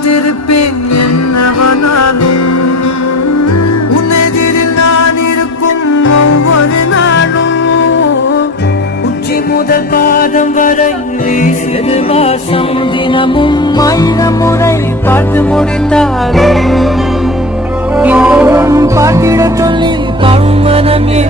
காத்திருப்பேன் என்னவனாலும் உன்னெதிரில் நான் இருக்கும் ஒவ்வொரு நாளும் உச்சி முதல் பாதம் வரை வீசுது வாசம் தினமும் 1000 முறை பார்த்து முடித்தாலும் இன்னும் பார்த்திட சொல்லி பருமனமே